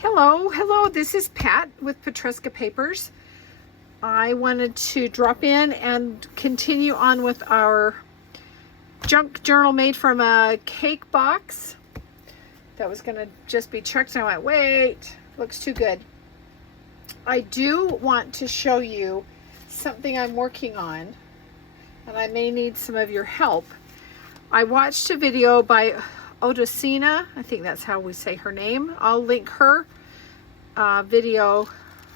Hello, this is Pat with Petruska Papers. I wanted to drop in and continue on with our junk journal made from a cake box that was going to just be chucked, and I went, wait, looks too good. I do want to show you something I'm working on, and I may need some of your help. I watched a video by Odacina, I think that's how we say her name. I'll link her video,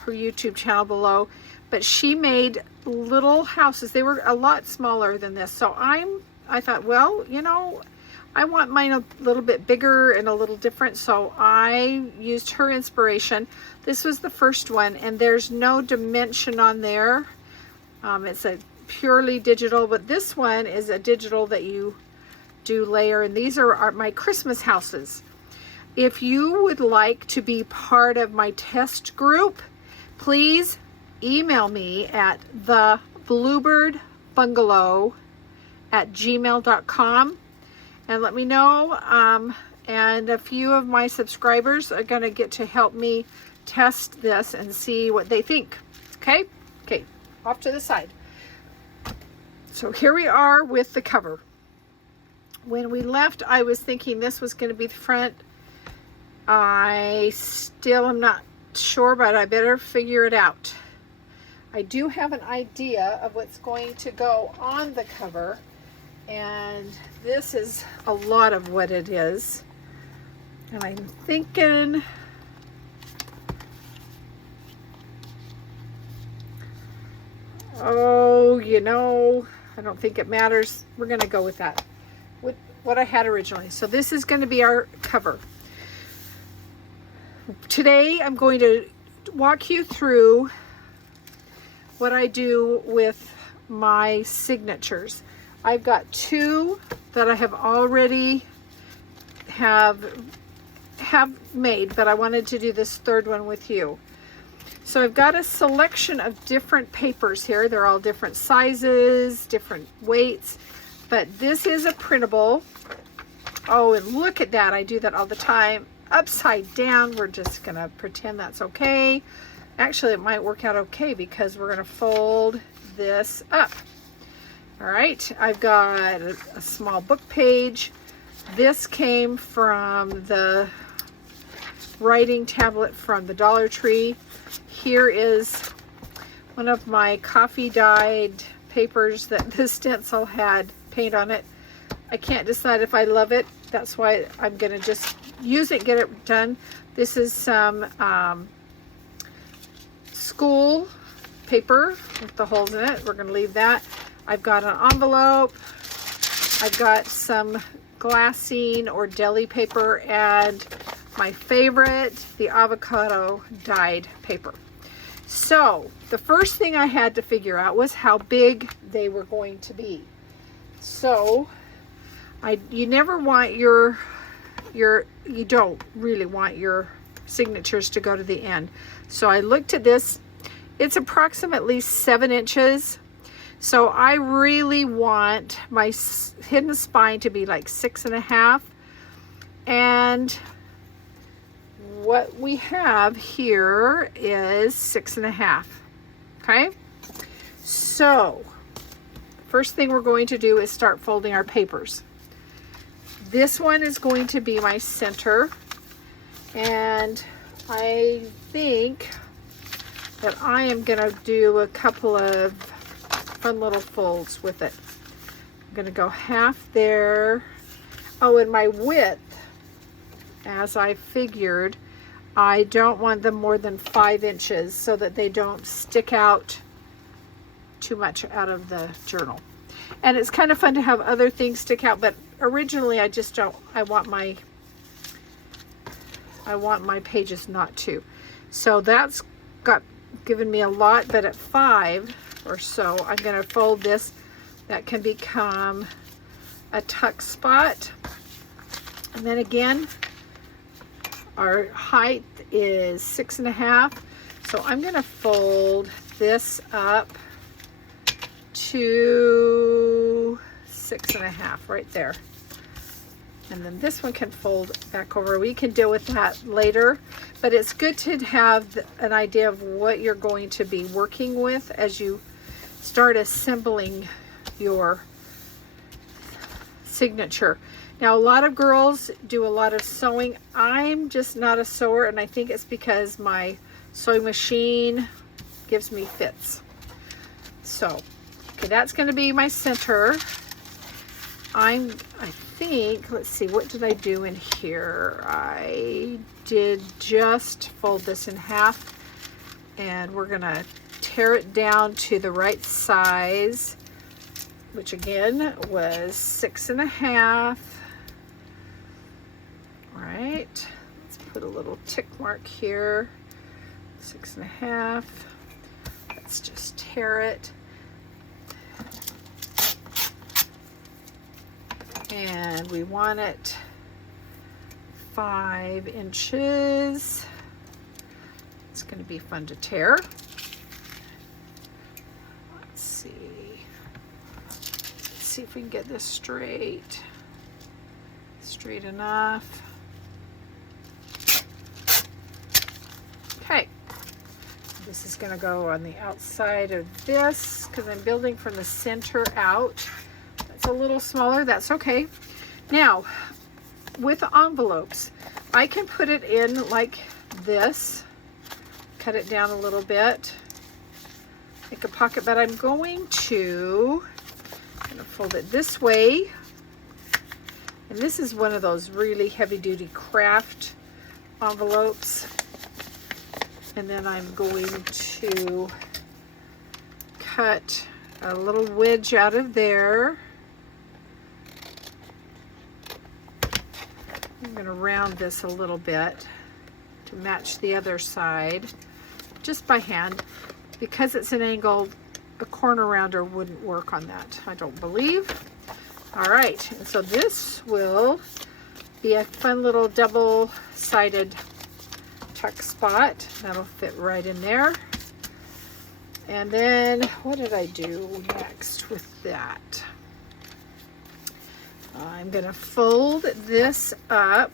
her YouTube channel below, but she made little houses. They were a lot smaller than this, so I thought, well, you know, I want mine a little bit bigger and a little different, so I used her inspiration. This was the first one, and there's no dimension on there. It's a purely digital, but this one is a digital that you do layer, and these are my Christmas houses. If you would like to be part of my test group, please email me at thebluebirdbungalow@gmail.com and let me know. And a few of my subscribers are going to get to help me test this and see what they think. Okay, off to the side. So here we are with the cover. When we left, I was thinking this was going to be the front. I still am not sure, but I better figure it out. I do have an idea of what's going to go on the cover, and this is a lot of what it is. And I'm thinking, oh, you know, I don't think it matters. We're going to go with that, with what I had originally. So this is going to be our cover. Today I'm going to walk you through what I do with my signatures. I've got two that I have already have made, but I wanted to do this third one with you. So I've got a selection of different papers here. They're all different sizes, different weights, but this is a printable. Oh, and look at that. I do that all the time. Upside down. We're just going to pretend that's okay. Actually, it might work out okay because we're going to fold this up. All right. I've got a small book page. This came from the writing tablet from the Dollar Tree. Here is one of my coffee dyed papers that this stencil had paint on it. I can't decide if I love it. That's why I'm going to just use it, get it done. This is some school paper with the holes in it. We're going to leave that. I've got an envelope. I've got some glassine or deli paper, and my favorite, the avocado dyed paper. So the first thing I had to figure out was how big they were going to be. So you never want you don't really want your signatures to go to the end. So I looked at this. It's approximately 7 inches. So I really want my hidden spine to be like 6.5. And what we have here is 6.5. Okay. So first thing we're going to do is start folding our papers. This one is going to be my center, and I think that I am going to do a couple of fun little folds with it. I'm going to go half there. Oh, and my width, as I figured, I don't want them more than 5 inches so that they don't stick out too much out of the journal. And it's kind of fun to have other things stick out, but originally I just don't, I want my pages not to. So that's given me a lot, but at 5 or so, I'm going to fold this. That can become a tuck spot. And then again, our height is 6.5. So I'm going to fold this up to 6.5 right there. And then this one can fold back over. We can deal with that later, but it's good to have an idea of what you're going to be working with as you start assembling your signature. Now, a lot of girls do a lot of sewing. I'm just not a sewer, and I think it's because my sewing machine gives me fits. So, okay, that's going to be my center. I think, let's see, what did I do in here? I did just fold this in half, and we're gonna tear it down to the right size, which again was 6.5. Right, let's put a little tick mark here, 6.5. Let's just tear it. And we want it 5 inches. It's going to be fun to tear. Let's see if we can get this straight enough. Okay, this is going to go on the outside of this because I'm building from the center out. It's a little smaller, that's okay. Now, with envelopes, I can put it in like this, cut it down a little bit, make a pocket, but I'm going to fold it this way. And this is one of those really heavy-duty craft envelopes. And then I'm going to cut a little wedge out of there. I'm going to round this a little bit to match the other side, just by hand. Because it's an angle, a corner rounder wouldn't work on that, I don't believe. All right, and so this will be a fun little double-sided tuck spot. That'll fit right in there. And then, what did I do next with that? I'm going to fold this up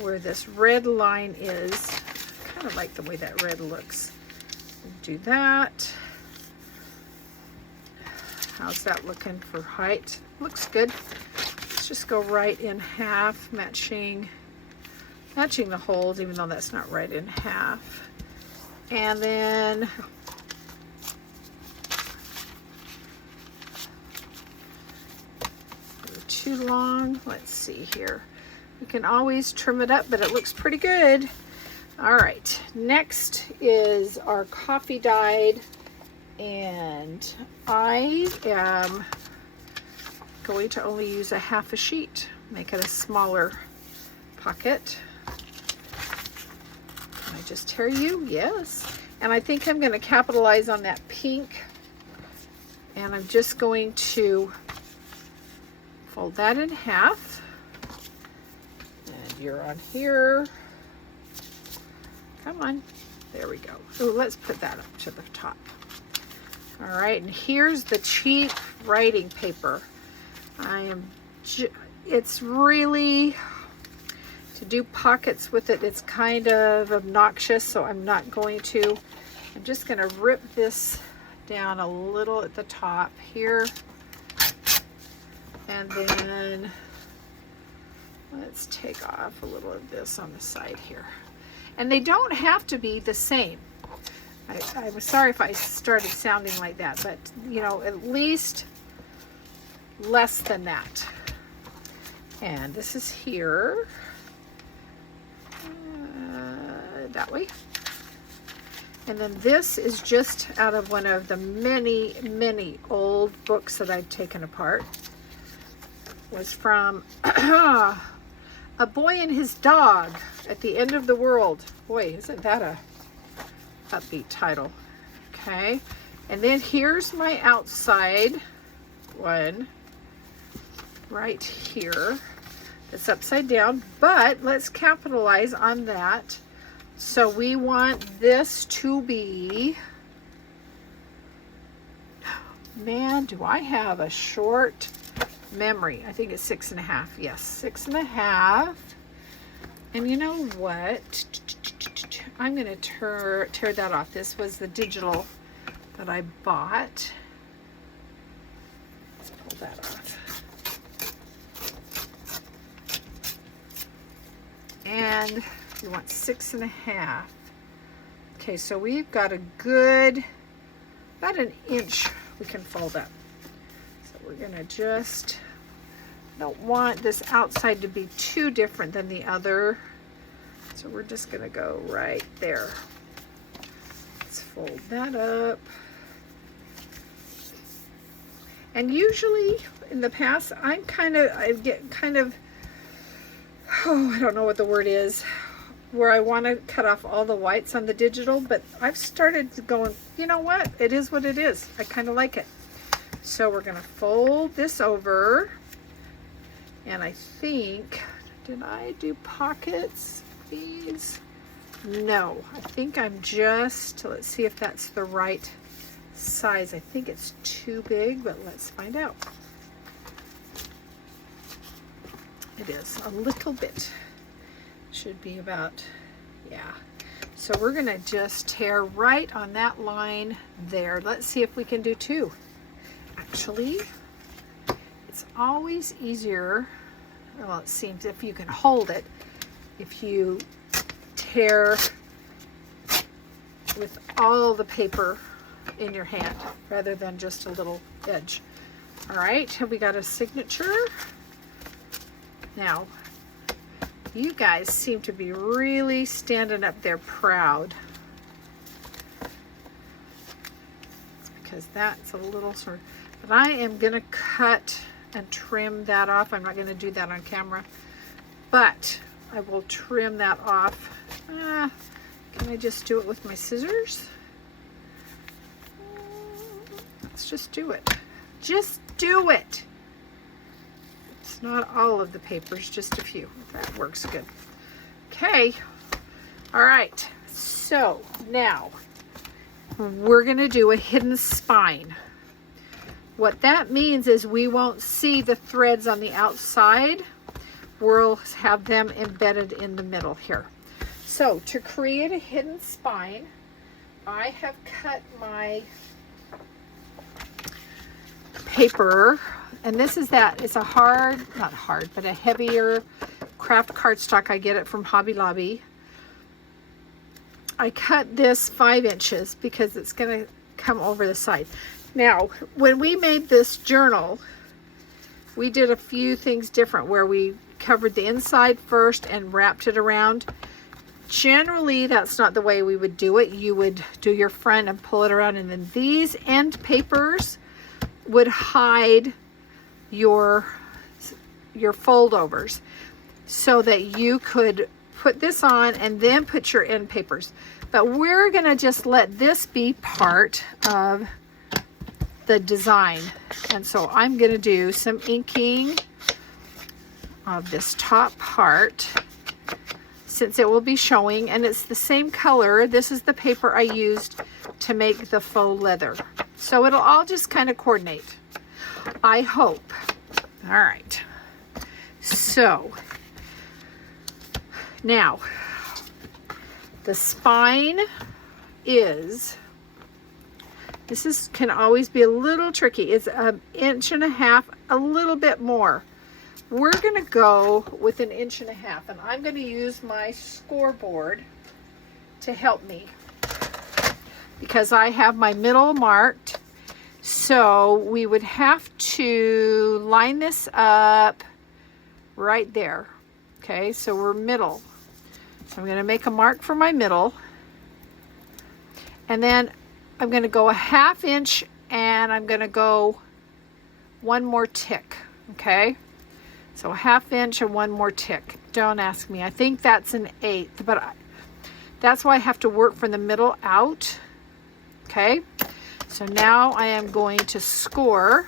where this red line is. I kind of like the way that red looks. Do that. How's that looking for height? Looks good. Let's just go right in half, matching the holes, even though that's not right in half. And then too long. Let's see here. You can always trim it up, but it looks pretty good. All right, next is our coffee dyed, and I am going to only use a half a sheet, make it a smaller pocket. Can I just tear you? Yes. And I think I'm going to capitalize on that pink, and I'm just going to fold that in half, and you're on here. Come on, there we go. Oh, let's put that up to the top. All right, and here's the cheap writing paper. It's really, to do pockets with it, it's kind of obnoxious, so I'm not going to. I'm just gonna rip this down a little at the top here. And then let's take off a little of this on the side here. And they don't have to be the same. I was sorry if I started sounding like that, but you know, at least less than that. And this is here, that way. And then this is just out of one of the many, many old books that I've taken apart. It was from A Boy and His Dog at the End of the World. Boy, isn't that a upbeat title. Okay, and then here's my outside one right here. It's upside down, but let's capitalize on that. So we want this to be, man, do I have a short memory. I think it's 6.5. Yes, 6.5. And you know what? I'm going to tear that off. This was the digital that I bought. Let's pull that off. And we want 6.5. Okay, so we've got a good, about an inch we can fold up. So we're gonna just, don't want this outside to be too different than the other. So we're just gonna go right there. Let's fold that up. And usually in the past, I get kind of, oh, I don't know what the word is, where I want to cut off all the whites on the digital, but I've started going, you know what? It is what it is. I kind of like it. So we're going to fold this over. And I think, did I do pockets? These? No, I think I'm just, let's see if that's the right size. I think it's too big, but let's find out. It is a little bit. Should be about, yeah. So we're gonna just tear right on that line there. Let's see if we can do two. Actually, it's always easier, well, it seems, if you can hold it, if you tear with all the paper in your hand rather than just a little edge. All right, have we got a signature? Now, you guys seem to be really standing up there proud, because that's a little sort of, but I am gonna cut and trim that off. I'm not gonna do that on camera, but I will trim that off. Can I just do it with my scissors? Let's just do it. Just do it. It's not all of the papers, just a few. That works good. Okay. All right. So now we're going to do a hidden spine. What that means is we won't see the threads on the outside. We'll have them embedded in the middle here. So to create a hidden spine, I have cut my paper, and this is that, it's a hard, not hard, but a heavier craft cardstock. I get it from Hobby Lobby. I cut this 5 inches because it's going to come over the side. Now, when we made this journal, we did a few things different where we covered the inside first and wrapped it around. Generally, that's not the way we would do it. You would do your front and pull it around, and then these end papers would hide your foldovers so that you could put this on and then put your end papers. But we're gonna just let this be part of the design. And so I'm gonna do some inking of this top part, since it will be showing, and it's the same color. This is the paper I used to make the faux leather. So it'll all just kind of coordinate, I hope. All right. So now the spine is, can always be a little tricky. It's 1.5 inches, a little bit more. We're gonna go with 1.5 inches, and I'm gonna use my scoreboard to help me because I have my middle marked. So we would have to line this up right there. Okay, so we're middle. So I'm gonna make a mark for my middle, and then I'm gonna go 1/2 inch, and I'm gonna go one more tick. Okay, so 1/2 inch and one more tick. Don't ask me. I think that's 1/8, but that's why I have to work from the middle out. Okay, so now I am going to score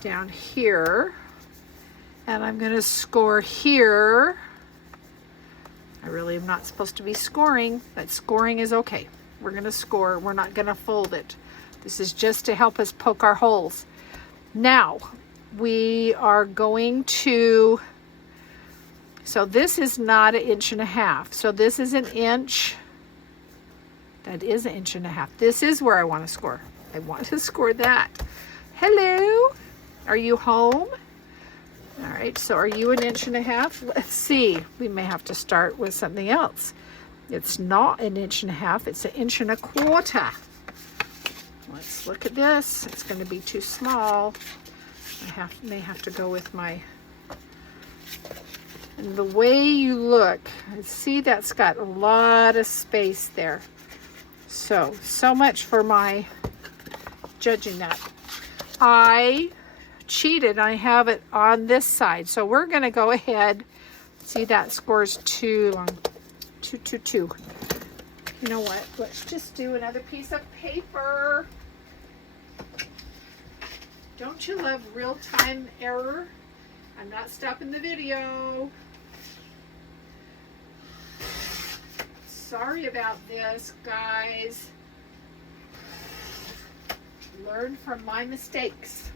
down here, and I'm going to score here. I really am not supposed to be scoring, but scoring is okay. We're going to score. We're not going to fold it. This is just to help us poke our holes. Now we are going to, so this is not 1.5 inches. So this is 1 inch. That is 1.5 inches. This is where I want to score. I want to score that. Hello, are you home? All right, so are you 1.5 inches? Let's see, we may have to start with something else. It's not 1.5 inches, it's 1.25 inches. Let's look at this. It's going to be too small. I may have to go with my, and the way you look, see that's got a lot of space there. So much for my judging that. I cheated. I have it on this side. So we're going to go ahead. See, that scores too long. Two. You know what? Let's just do another piece of paper. Don't you love real-time error? I'm not stopping the video. Sorry about this, guys. Learn from my mistakes.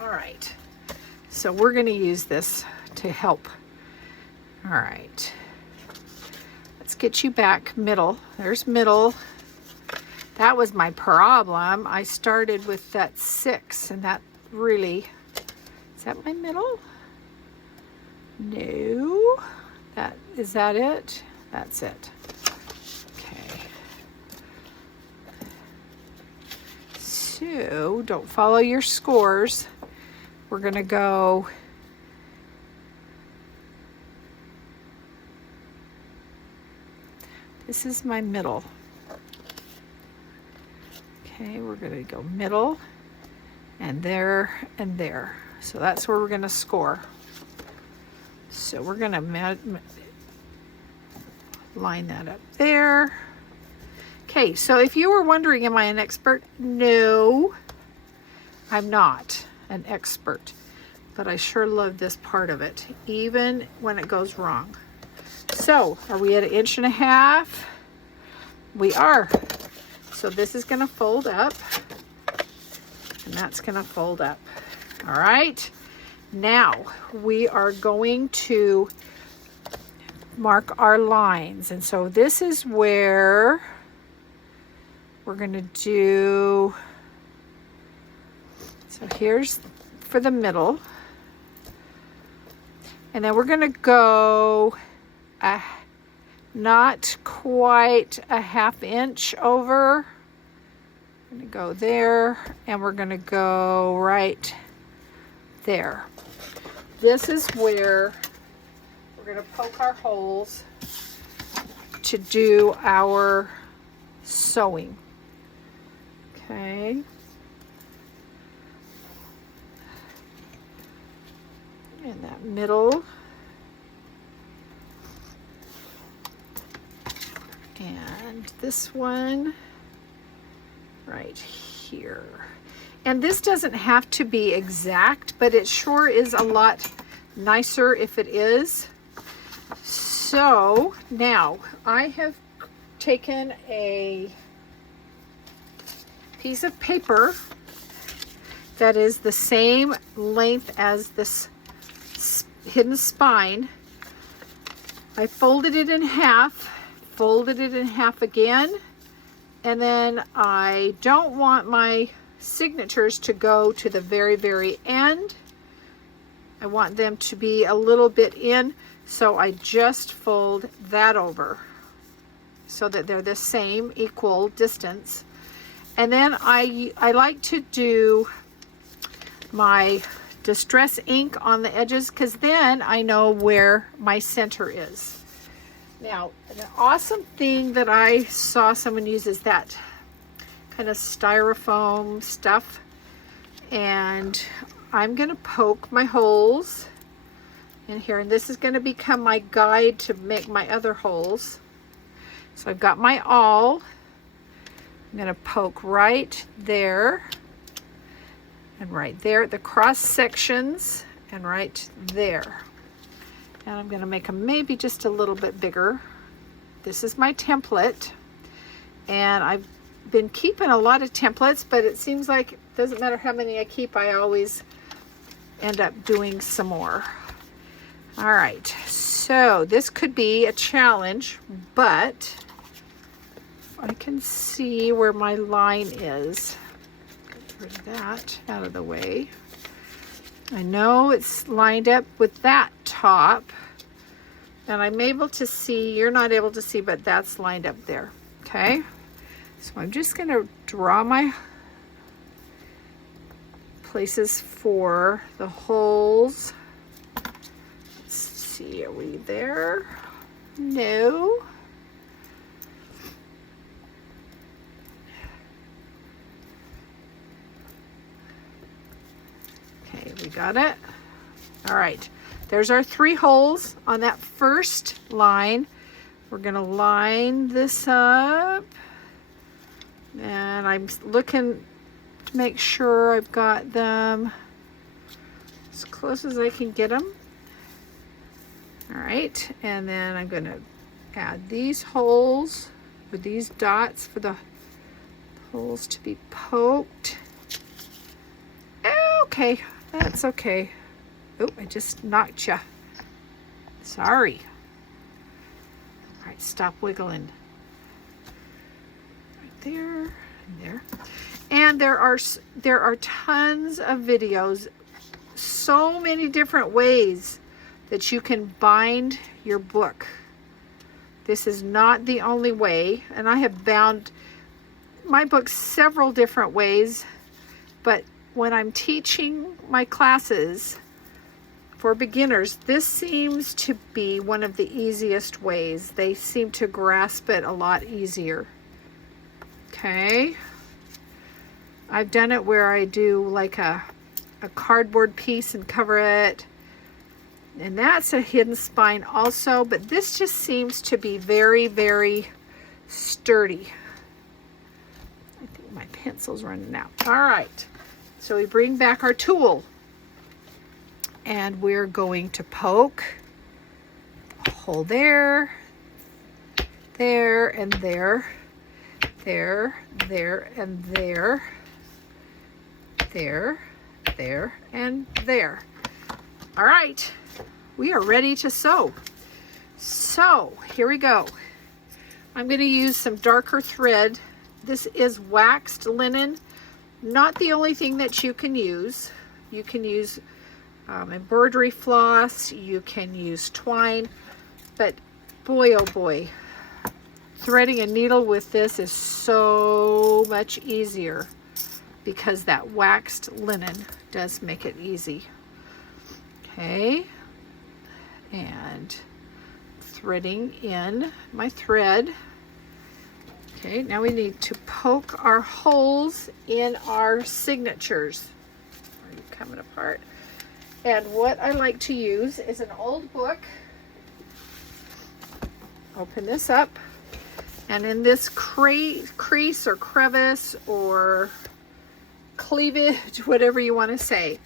All right. So we're going to use this to help. All right. Let's get you back middle. There's middle. That was my problem. I started with that 6, and that really, is that my middle? No. Is that it? That's it. Okay. So don't follow your scores. We're going to go this is my middle. Okay, we're going to go middle and there and there. So that's where we're going to score. So we're going to line that up there. Okay, so if you were wondering, am I an expert? No, I'm not an expert, but I sure love this part of it, even when it goes wrong. So are we at 1.5 inches? We are. So this is going to fold up, and that's going to fold up. All right. Now we are going to mark our lines. And so this is where we're going to do, so here's for the middle. And then we're going to go not quite 1/2 inch over. I'm going to go there, and we're going to go right there. This is where we're going to poke our holes to do our sewing. Okay. In that middle. And this one right here. And this doesn't have to be exact, but it sure is a lot nicer if it is. So now I have taken a piece of paper that is the same length as this hidden spine. I folded it in half, folded it in half again, and then I don't want my signatures to go to the very, very end. I want them to be a little bit in, so I just fold that over so that they're the same equal distance. And then I like to do my distress ink on the edges, because then I know where my center is. Now, the awesome thing that I saw someone use is that kind of styrofoam stuff, and I'm going to poke my holes in here, and this is going to become my guide to make my other holes. So I've got my awl. I'm going to poke right there and right there at the cross sections and right there. And I'm going to make them maybe just a little bit bigger. This is my template, and I've been keeping a lot of templates, but it seems like it doesn't matter how many I keep, I always end up doing some more. All right, so this could be a challenge, but I can see where my line is. Get rid of that out of the way. I know it's lined up with that top, and I'm able to see, you're not able to see, but that's lined up there, okay? So I'm just gonna draw my places for the holes. Let's see, are we there? No. Okay, we got it. All right, there's our 3 holes on that first line. We're gonna line this up, and I'm looking to make sure I've got them as close as I can get them. All right, and then I'm gonna add these holes with these dots for the holes to be poked. Okay, that's okay. Oh, I just knocked you. Sorry. All right, stop wiggling. Right there, and there. And there are tons of videos, so many different ways that you can bind your book. This is not the only way, and I have bound my book several different ways, but when I'm teaching my classes for beginners, this seems to be one of the easiest ways. They seem to grasp it a lot easier. Okay. I've done it where I do like a cardboard piece and cover it. And that's a hidden spine also, but this just seems to be very, very sturdy. I think my pencil's running out. All right, so we bring back our tool and we're going to poke a hole there, there, and there, there, there, and there, there, there, and there. All right, we are ready to sew. So here we go. I'm going to use some darker thread. This is waxed linen, not the only thing that you can use. You can use embroidery floss, you can use twine, but boy oh boy, threading a needle with this is so much easier because that waxed linen does make it easy. Okay, and threading in my thread. Okay, now we need to poke our holes in our signatures. Are you coming apart? And what I like to use is an old book. Open this up, and in this crease or crevice or cleavage, whatever you want to say,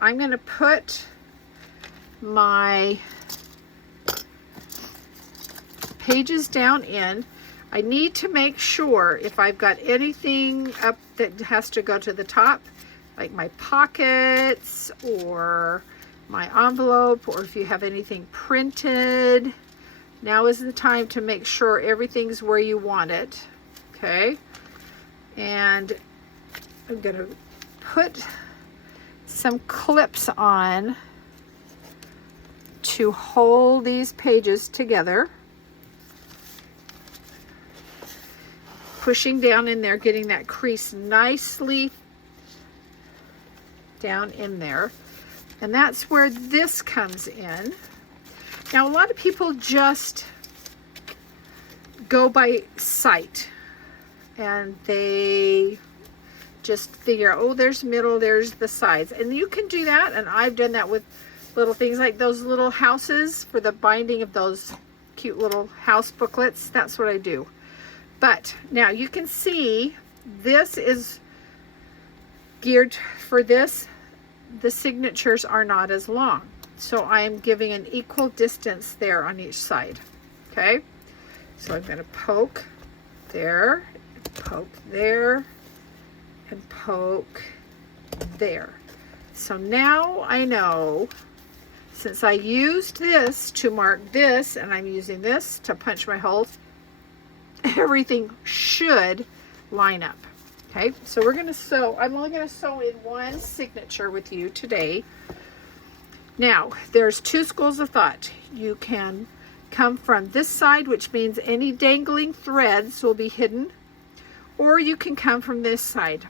I'm going to put my pages down in. I need to make sure if I've got anything up that has to go to the top, like my pockets or my envelope, or if you have anything printed, now is the time to make sure everything's where you want it. Okay, and I'm going to put some clips on to hold these pages together, pushing down in there, getting that crease nicely down in there. And that's where this comes in. Now, a lot of people just go by sight and they just figure, oh, there's middle, there's the sides. And you can do that, and I've done that with little things like those little houses for the binding of those cute little house booklets. That's what I do. But now you can see this is geared for this. The signatures are not as long, so I'm giving an equal distance there on each side. Okay, so I'm going to poke there, poke there, and poke there. So now I know, since I used this to mark this, and I'm using this to punch my holes, everything should line up. Okay, so we're gonna sew. I'm only gonna sew in one signature with you today. Now, there's two schools of thought. You can come from this side, which means any dangling threads will be hidden, or you can come from this side.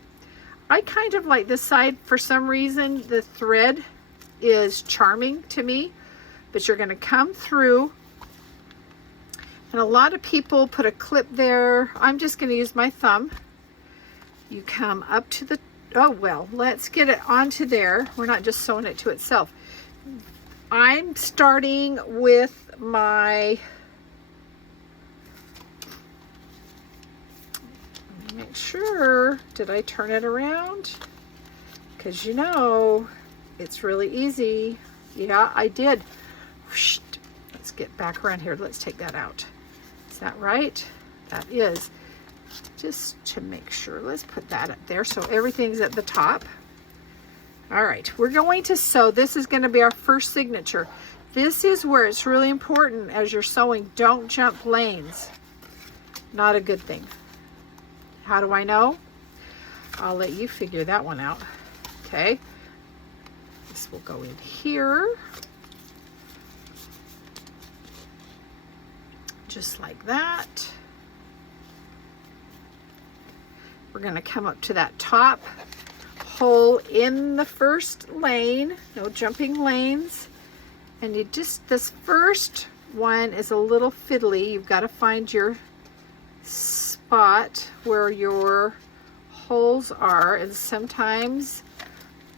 I kind of like this side. For some reason, the thread is charming to me, but you're gonna come through, and a lot of people put a clip there. I'm just gonna use my thumb. You come up to the, oh well, let's get it onto there. We're not just sewing it to itself. I'm starting with my, let me make sure, did I turn it around? Because you know, it's really easy. Yeah, I did. Let's get back around here. Let's take that out. Is that right? That is. Just to make sure, let's put that up there so everything's at the top. All right, we're going to sew. This is going to be our first signature. This is where it's really important as you're sewing. Don't jump lanes. Not a good thing. How do I know? I'll let you figure that one out. Okay, this will go in here. Just like that. We're going to come up to that top hole in the first lane. No jumping lanes. And you just, this first one is a little fiddly. You've got to find your spot where your holes are. And sometimes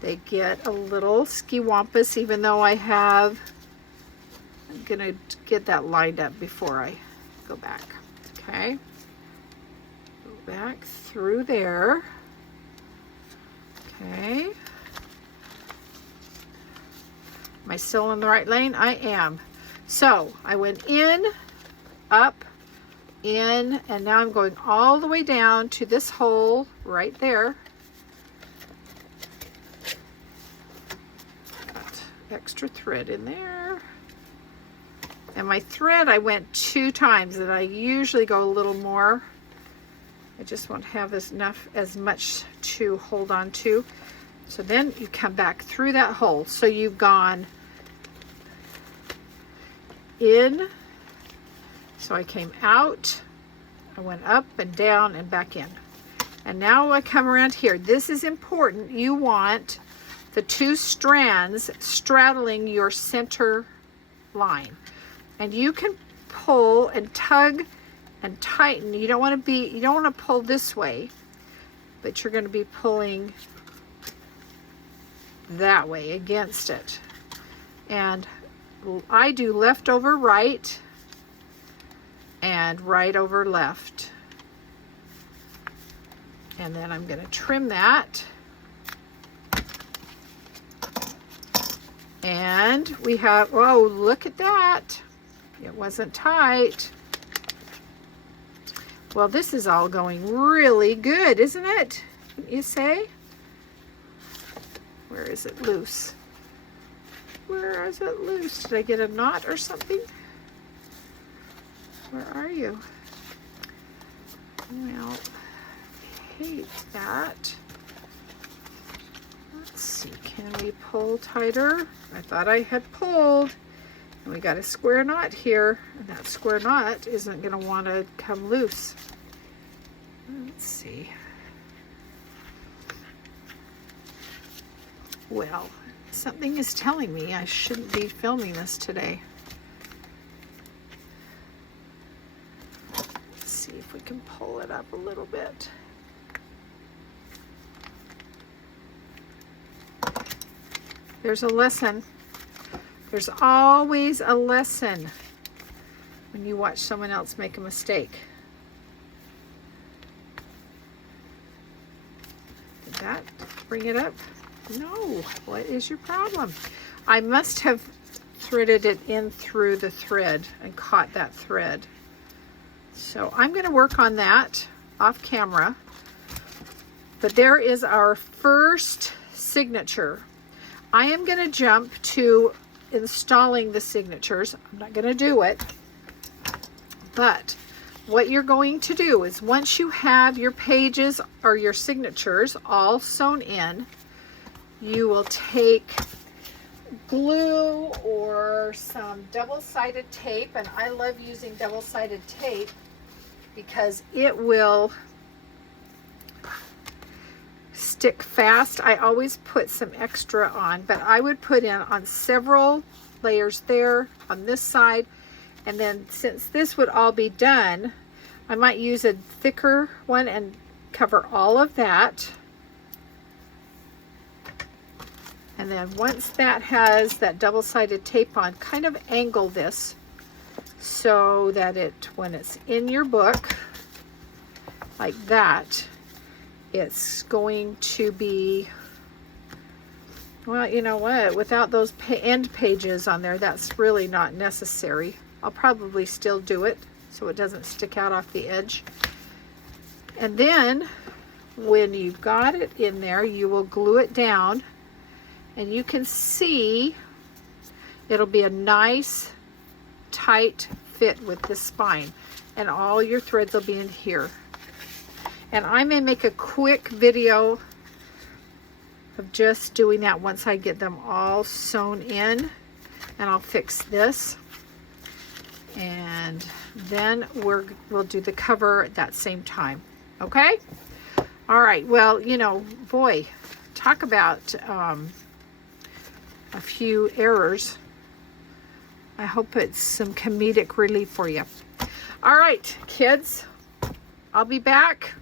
they get a little skiwampus, even though I'm going to get that lined up before I go back. Okay. Back through there. Okay. Am I still in the right lane? I am. So I went in, up, in, and now I'm going all the way down to this hole right there. Got extra thread in there. And my thread, I went 2 times, and I usually go a little more. I just won't have as much to hold on to. So then you come back through that hole. So you've gone in. So I came out, I went up and down and back in. And now I come around here. This is important. You want the 2 strands straddling your center line. And you can pull and tug and tighten. You don't want to pull this way, but you're going to be pulling that way against it. And I do left over right and right over left. And then I'm going to trim that. And we have, oh, look at that. It wasn't tight. Well, this is all going really good, isn't it? Wouldn't you say? Where is it loose? Where is it loose? Did I get a knot or something? Where are you? Well, I hate that. Let's see, can we pull tighter? I thought I had pulled. And we got a square knot here, and that square knot isn't going to want to come loose. Let's see. Well, something is telling me I shouldn't be filming this today. Let's see if we can pull it up a little bit. There's a lesson. There's always a lesson when you watch someone else make a mistake. Did that bring it up? No. What is your problem? I must have threaded it in through the thread and caught that thread. So I'm going to work on that. off camera. But there is our first signature. I am going to jump to installing the signatures. I'm not going to do it. But what you're going to do is once you have your pages or your signatures all sewn in, you will take glue or some double-sided tape, and I love using double-sided tape because it will stick fast. I always put some extra on, but I would put in on several layers there on this side, and then since this would all be done, I might use a thicker one and cover all of that. And then once that has that double-sided tape on, kind of angle this so that when it's in your book like that, it's going to be, well, you know what, without those end pages on there, that's really not necessary. I'll probably still do it so it doesn't stick out off the edge. And then when you've got it in there, you will glue it down, and you can see it'll be a nice tight fit with the spine, and all your threads will be in here. And I may make a quick video of just doing that once I get them all sewn in, and I'll fix this, and then we'll do the cover at that same time. Okay? All right. Well, you know, boy, talk about a few errors. I hope it's some comedic relief for you. All right, kids, I'll be back.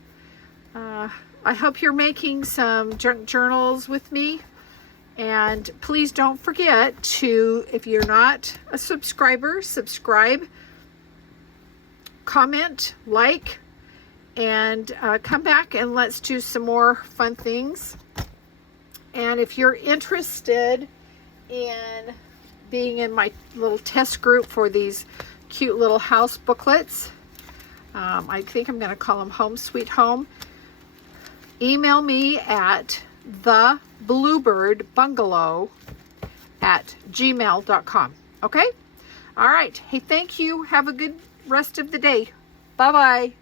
I hope you're making some junk journals with me. And please don't forget to, if you're not a subscriber, subscribe, comment, like, and come back and let's do some more fun things. And if you're interested in being in my little test group for these cute little house booklets, I think I'm going to call them Home Sweet Home, email me at thebluebirdbungalow@gmail.com. Okay? All right. Hey, thank you. Have a good rest of the day. Bye-bye.